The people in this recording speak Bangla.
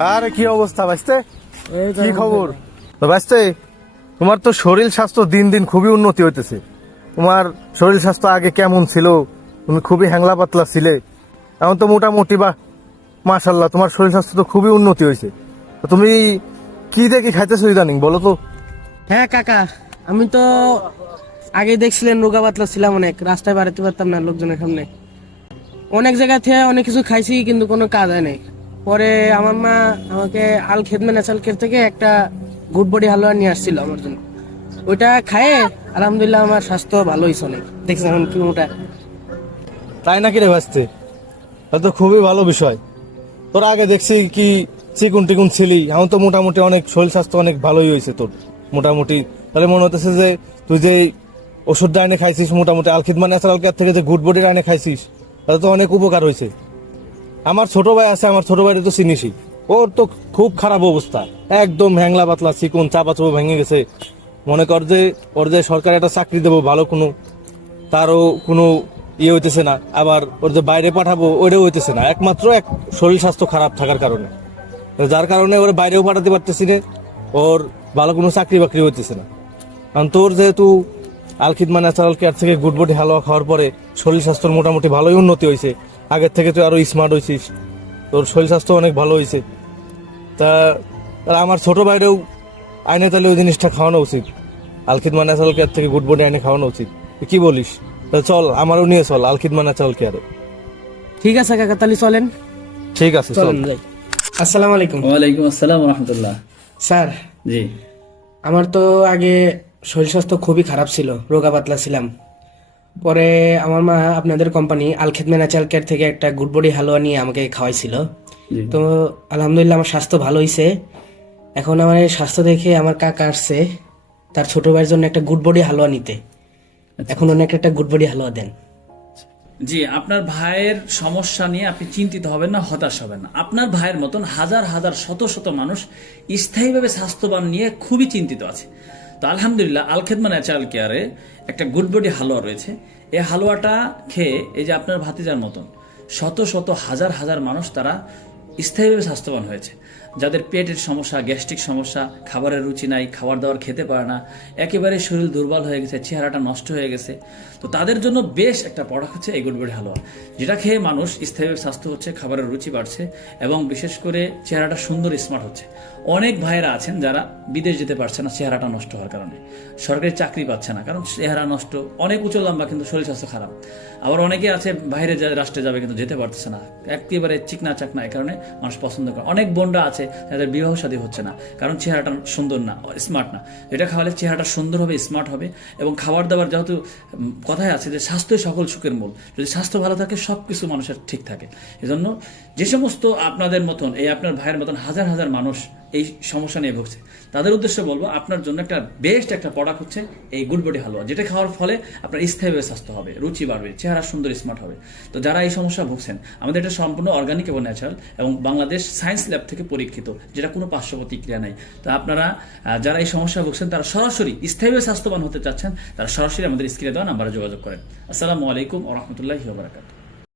আরে কি অবস্থা বাইস্তে? এই তো কি খবর? তো বাইস্তে, তোমার তো শরীর স্বাস্থ্য দিন দিন খুবই উন্নতি হইতেছে। তোমার শরীর স্বাস্থ্য আগে কেমন ছিল? তুমি খুবই হ্যাংলা পাতলা ছিলে, এখন তো মোটামুটি বা মাশাল্লাহ তোমার শরীর স্বাস্থ্য তো খুবই উন্নতি হয়েছে। তো তুমি কি দেখি খাইতেছো ইদানিং বলো তো? হ্যাঁ কাকা, আমি তো আগে দেখছিলেন রোগা পাতলা ছিলাম, অনেক রাস্তায় বাড়াতে পারতাম না লোকজনের সামনে। অনেক জায়গা থেকে অনেক কিছু খাইছি কিন্তু কোনো কাজ হয় নাই। পরে আমার মা আমাকে আল খেদমে ন্যাচারাল কেয়ার থেকে একটা গুড বডি হালুয়া নিয়ে আসছিল আমার জন্য। ওইটা খায়ে আলহামদুলিল্লাহ আমার স্বাস্থ্য ভালো হয়েছে অনেক। দেখছেন এখন কি ওটা। তাই নাকি রে বাইস্তে? তাহলে তো খুবই ভালো বিষয়। তোর আগে দেখছি কি চিকুন টিকুন ছিলি, এখন তো মোটামুটি অনেক শরীর স্বাস্থ্য অনেক ভালোই হয়েছে তোর মোটামুটি। তাহলে মনে হতেছে যে তুই যে ওষুধটা এনে খাইছিস, মোটামুটি আলখিদমা ন্যাচারাল কেয়ার থেকে যে গুড বডির এনে খাইছিস, তাতে তো অনেক উপকার হয়েছে। আমার ছোট ভাই আছে, আমার ছোট ভাইটা তো চিনিসই, ওর তো খুব খারাপ অবস্থা, একদম হ্যাংলা পাতলা চিকুন চাপা চোপা ভেঙে গেছে। মনে কর যে ওর যে সরকার একটা চাকরি দেবো ভালো কোনো, তারও কোনো ইয়ে হইতেছে না, আবার ওর যে বাইরে পাঠাবো ওইটাও হইতেছে না, একমাত্র এক শরীর স্বাস্থ্য খারাপ থাকার কারণে। যার কারণে ওর বাইরেও পাঠাতে পারতেছি না, ওর ভালো কোনো চাকরি বাকরি হইতেছে না। কারণ তোর যেহেতু আলখিদমা ন্যাচারাল কেয়ার থেকে গুড বডি হালুয়া খাওয়ার পরে শরীর স্বাস্থ্যর মোটামুটি ভালোই উন্নতি হয়েছে, আগের থেকে তুই আরো স্মার্ট হয়েছিস, তোর শরীর স্বাস্থ্য অনেক ভালো হয়েছে। তা তাহলে আমার ছোট ভাইরেও আইনে তাহলে ওই জিনিসটা খাওয়ানো উচিত, আলখিদমা ন্যাচারাল কেয়ার থেকে গুড বডি আইনে খাওয়ানো উচিত। তুই কি বলিস? তা চল আমারও নিয়ে চল আলখিদমা ন্যাচারাল কেয়ারে। ঠিক আছে কাকা, তাহলে চলেন। ঠিক আছে চল। চলেন যাই। আসসালামু আলাইকুম। ওয়ালাইকুম আসসালাম রহমতুল্লাহ। স্যার, জি আমার তো আগে শরীর স্বাস্থ্য খুবই খারাপ ছিল, রোগা পাতলা ছিলাম। পরে আমার মা আপনাদের কোম্পানি আল খেদমে ন্যাচারাল কেয়ার থেকে একটা গুড বডি হালুয়া নিয়ে আমাকে খাওয়াইছিল। জি তো আলহামদুলিল্লাহ আমার স্বাস্থ্য ভালো হয়েছে। এখন আমার এই স্বাস্থ্য দেখে আমার কাকা আসছে তার ছোট ভাইয়ের জন্য একটা গুড বডি হালুয়া নিতে। এখন অনেক একটা গুড বডি হালুয়া দেন। জি, আপনার ভাইয়ের সমস্যা নিয়ে আপনি চিন্তিত হবেন না, হতাশ হবেন না। আপনার ভাইয়ের মতন হাজার হাজার শত শত মানুষ স্থায়ীভাবে স্বাস্থ্যবান নিয়ে খুবই চিন্তিত আছে। তো আলহামদুলিল্লাহ আল খেদমা ন্যাচারাল কেয়ারে একটা গুড বডি হালুয়া রয়েছে। এই হালুয়াটা খেয়ে এই যে আপনার ভাতিজার মতন শত শত হাজার হাজার মানুষ তারা স্থায়ীভাবে স্বাস্থ্যবান হয়েছে। যাদের পেটের সমস্যা, গ্যাস্ট্রিক সমস্যা, খাবারের রুচি নাই, খাবার দাবার খেতে পারে না, একেবারে শরীর দুর্বল হয়ে গেছে, চেহারাটা নষ্ট হয়ে গেছে, তো তাদের জন্য বেশ একটা প্রোডাক্ট হচ্ছে এই গুড বডি হালুয়া, যেটা খেয়ে মানুষ স্থায়ীভাবে স্বাস্থ্য হচ্ছে, খাবারের রুচি বাড়ছে এবং বিশেষ করে চেহারাটা সুন্দর স্মার্ট হচ্ছে। অনেক ভাইয়েরা আছেন যারা বিদেশ যেতে পারছে না চেহারাটা নষ্ট হওয়ার কারণে, সরকারি চাকরি পাচ্ছে না কারণ চেহারা নষ্ট, অনেক উঁচু লম্বা কিন্তু শরীর স্বাস্থ্য খারাপ। আবার অনেকে আছে বাইরে রাষ্ট্রে যাবে কিন্তু যেতে পারতেছে না, একেবারে চিকনা চাকনা, এই কারণে মানুষ পছন্দ করে। অনেক বোনরা আছে যাদের বিবাহ শাদী হচ্ছে না কারণ চেহারাটা সুন্দর না, স্মার্ট না। এটা খাওয়ালে চেহারাটা সুন্দর হবে, স্মার্ট হবে। এবং খাবার দাবার, যেহেতু কথায় আছে যে স্বাস্থ্যই সকল সুখের মূল, যদি স্বাস্থ্য ভালো থাকে সব কিছু মানুষের ঠিক থাকে। এজন্য যে সমস্ত আপনাদের মতন, এই আপনার ভাইয়ের মতন হাজার হাজার মানুষ এই সমস্যা নিয়ে ভুগছে, তাদের উদ্দেশ্যে বলবো আপনার জন্য একটা বেস্ট একটা প্রোডাক্ট হচ্ছে এই গুড বডি হালুয়া, যেটা খাওয়ার ফলে আপনার স্থায়ীভাবে স্বাস্থ্য হবে, রুচি বাড়বে, চেহারা সুন্দর স্মার্ট হবে। তো যারা এই সমস্যা ভুগছেন, আমাদের এটা সম্পূর্ণ অর্গানিক এবং ন্যাচারাল এবং বাংলাদেশ সায়েন্স ল্যাব থেকে পরীক্ষিত, যেটা কোনো পার্শ্ব প্রতিক্রিয়া নাই। তো আপনারা যারা এই সমস্যা ভুগছেন, তারা সরাসরি স্থায়ীভাবে স্বাস্থ্যবান হতে চাচ্ছেন, তারা সরাসরি আমাদের স্ক্রিনে দেওয়া নাম্বারে যোগাযোগ করেন। আসসালামু আলাইকুম ওয়া রাহমাতুল্লাহি ওয়া বারাকাতুহু।